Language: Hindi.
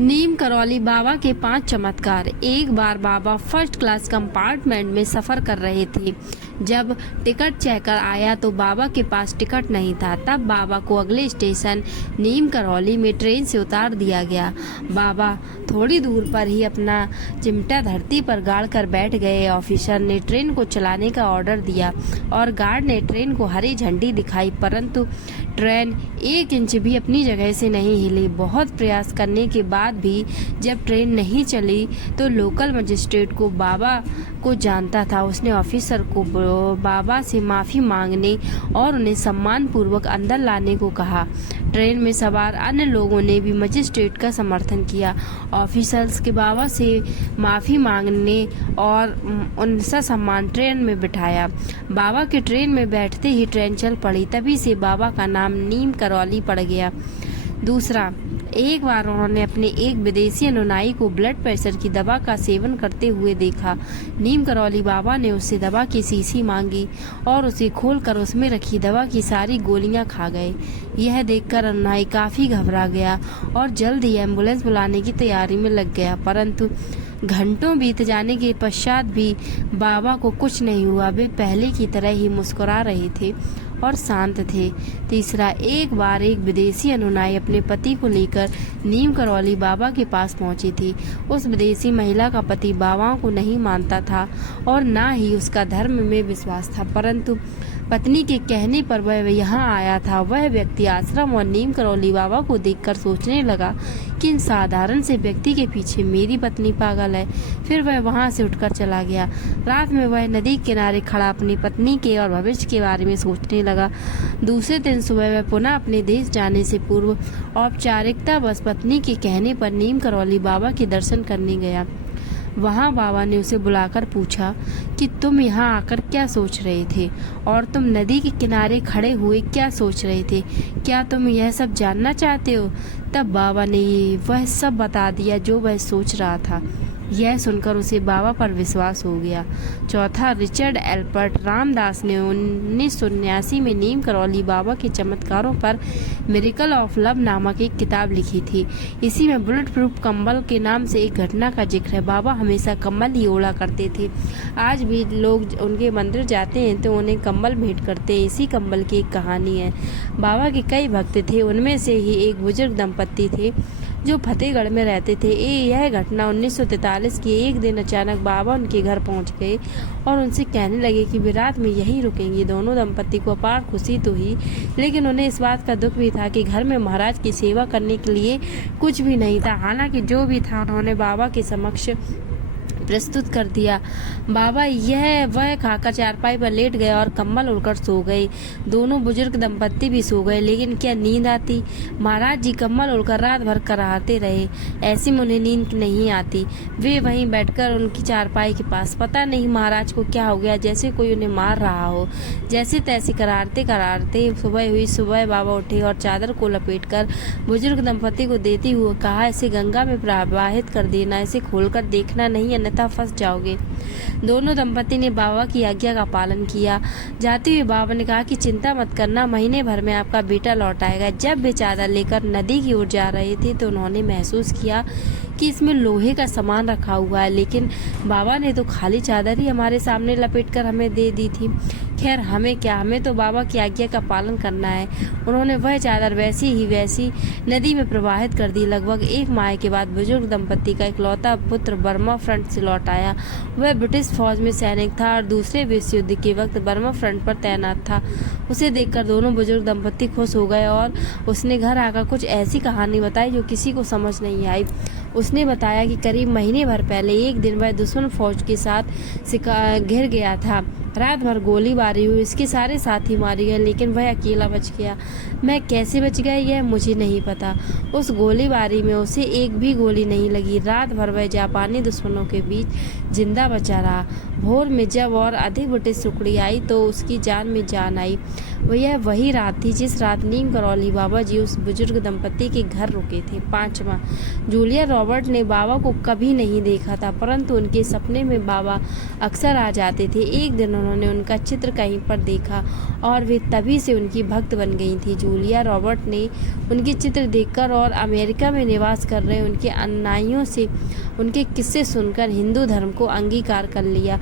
नीम करौली बाबा के 5 चमत्कार। एक बार बाबा फर्स्ट क्लास कंपार्टमेंट में सफर कर रहे थे। जब टिकट चेकर आया तो बाबा के पास टिकट नहीं था। तब बाबा को अगले स्टेशन नीम करौली में ट्रेन से उतार दिया गया। बाबा थोड़ी दूर पर ही अपना चिमटा धरती पर गाड़ कर बैठ गए। ऑफिसर ने ट्रेन को चलाने का ऑर्डर दिया और गार्ड ने ट्रेन को हरी झंडी दिखाई, परंतु ट्रेन 1 इंच भी अपनी जगह से नहीं हिली। बहुत प्रयास करने के बाद भी जब ट्रेन नहीं चली तो लोकल मजिस्ट्रेट को बाबा को जानता था। उसने ऑफिसर को बाबा से माफी मांगने और उन्हें सम्मान पूर्वक अंदर लाने को कहा। ट्रेन में सवार अन्य लोगों ने भी मजिस्ट्रेट का समर्थन किया। ऑफिसर्स के बाबा से माफी मांगने और उनका सम्मान ट्रेन में बिठाया। बाबा के ट्रेन में बैठते ही ट्रेन चल पड़ी। तभी से बाबा का नाम नीम करौली पड़ गया। दूसरा, एक बार उन्होंने अपने एक विदेशी अनुयायी को ब्लड प्रेशर की दवा का सेवन करते हुए देखा। नीम करौली बाबा ने उससे दवा की शीशी मांगी और उसे खोलकर उसमें रखी दवा की सारी गोलियां खा गए। यह देखकर अनुयायी काफी घबरा गया और जल्द ही एम्बुलेंस बुलाने की तैयारी में लग गया, परंतु घंटों बीत जाने के पश्चात भी बाबा को कुछ नहीं हुआ। वे पहले की तरह ही मुस्कुरा रहे थे और शांत थे। तीसरा, एक बार एक विदेशी अनुयायी अपने पति को लेकर नीम करौली बाबा के पास पहुंची थी। उस विदेशी महिला का पति बाबाओं को नहीं मानता था और ना ही उसका धर्म में विश्वास था, परंतु पत्नी के कहने पर वह यहाँ आया था। वह व्यक्ति आश्रम और नीम करौली बाबा को देखकर सोचने लगा कि इन साधारण से व्यक्ति के पीछे मेरी पत्नी पागल है। फिर वह वहाँ से उठकर चला गया। रात में वह नदी किनारे खड़ा अपनी पत्नी के और भविष्य के बारे में सोचने लगा। दूसरे दिन सुबह वह पुनः अपने देश जाने से पूर्व औपचारिकता बस पत्नी के कहने पर नीम करौली बाबा के दर्शन करने गया। वहाँ बाबा ने उसे बुलाकर पूछा कि तुम यहाँ आकर क्या सोच रहे थे और तुम नदी के किनारे खड़े हुए क्या सोच रहे थे? क्या तुम यह सब जानना चाहते हो? तब बाबा ने वह सब बता दिया जो वह सोच रहा था। यह सुनकर उसे बाबा पर विश्वास हो गया। चौथा, रिचर्ड एल्बर्ट रामदास ने 1979 में नीम करौली बाबा के चमत्कारों पर मिरेकल ऑफ लव नामक एक किताब लिखी थी। इसी में बुलेट प्रूफ कंबल के नाम से एक घटना का जिक्र है। बाबा हमेशा कंबल ही ओढ़ा करते थे। आज भी लोग उनके मंदिर जाते हैं तो उन्हें कंबल भेंट करते हैं। इसी कंबल की एक कहानी है। बाबा के कई भक्त थे, उनमें से ही एक बुजुर्ग दंपत्ति थे जो फतेहगढ़ में रहते थे। यह घटना 1943 की एक दिन अचानक बाबा उनके घर पहुंच गए और उनसे कहने लगे कि वे रात में यहीं रुकेंगे। दोनों दंपत्ति को अपार खुशी तो हुई, लेकिन उन्हें इस बात का दुख भी था कि घर में महाराज की सेवा करने के लिए कुछ भी नहीं था। हालांकि जो भी था उन्होंने बाबा के समक्ष प्रस्तुत कर दिया। बाबा वह खाकर चारपाई पर लेट गए और कंबल उड़कर सो गए। दोनों बुजुर्ग दंपत्ति भी सो गए, लेकिन क्या नींद आती? महाराज जी कंबल उड़कर रात भर कराहते रहे। ऐसे में उन्हें नींद नहीं आती। वे वहीं बैठकर उनकी चारपाई के पास, पता नहीं महाराज को क्या हो गया, जैसे कोई उन्हें मार रहा हो। जैसे तैसे करारते करारते सुबह हुई। सुबह बाबा उठे और चादर को लपेटकर बुजुर्ग दंपत्ति को देते हुए कहा, इसे गंगा में प्रवाहित कर देना, इसे खोलकर देखना नहीं, अन्यथा फंस जाओगे। दोनों दंपत्ति ने बाबा की आज्ञा का पालन किया। जाते हुए बाबा ने कहा कि चिंता मत करना, महीने भर में आपका बेटा लौट आएगा। जब वे चादर लेकर नदी की ओर जा रहे थे तो उन्होंने महसूस किया कि इसमें लोहे का सामान रखा हुआ है, लेकिन बाबा ने तो खाली चादर ही हमारे सामने लपेटकर हमें दे दी थी। खैर हमें क्या, हमें तो बाबा की आज्ञा का पालन करना है। उन्होंने वह चादर वैसी नदी में प्रवाहित कर दी। लगभग 1 माह के बाद बुजुर्ग दंपत्ति का इकलौता पुत्र बर्मा फ्रंट से लौट आया। वह ब्रिटिश फौज में सैनिक था और दूसरे विश्व युद्ध के वक्त बर्मा फ्रंट पर तैनात था। उसे देखकर दोनों बुजुर्ग दंपत्ति खुश हो गए और उसने घर आकर कुछ ऐसी कहानी बताई जो किसी को समझ नहीं आई। उसने बताया कि करीब महीने भर पहले एक दिन वह दुश्मन फौज के साथ घिर गया था। रात भर गोलीबारी हुई, इसके सारे साथी मारे गए, लेकिन वह अकेला बच गया। मैं कैसे बच गया यह मुझे नहीं पता। उस गोलीबारी में उसे एक भी गोली नहीं लगी। रात भर वह जापानी दुश्मनों के बीच जिंदा बचा रहा। भोर में जब और अधिक ब्रिटिश टुकड़ी आई तो उसकी जान में जान आई। यह वही रात थी जिस रात नीम करौली बाबा जी उस बुजुर्ग दंपति के घर रुके थे। 5वां, जूलिया रॉबर्ट ने बाबा को कभी नहीं देखा था, परंतु उनके सपने में बाबा अक्सर आ जाते थे। एक दिन उन्होंने उनका चित्र कहीं पर देखा और वे तभी से उनकी भक्त बन गई थी। जूलिया रॉबर्ट ने उनके चित्र देखकर और अमेरिका में निवास कर रहे उनके अनुयायियों से उनके किस्से सुनकर हिंदू धर्म को अंगीकार कर लिया।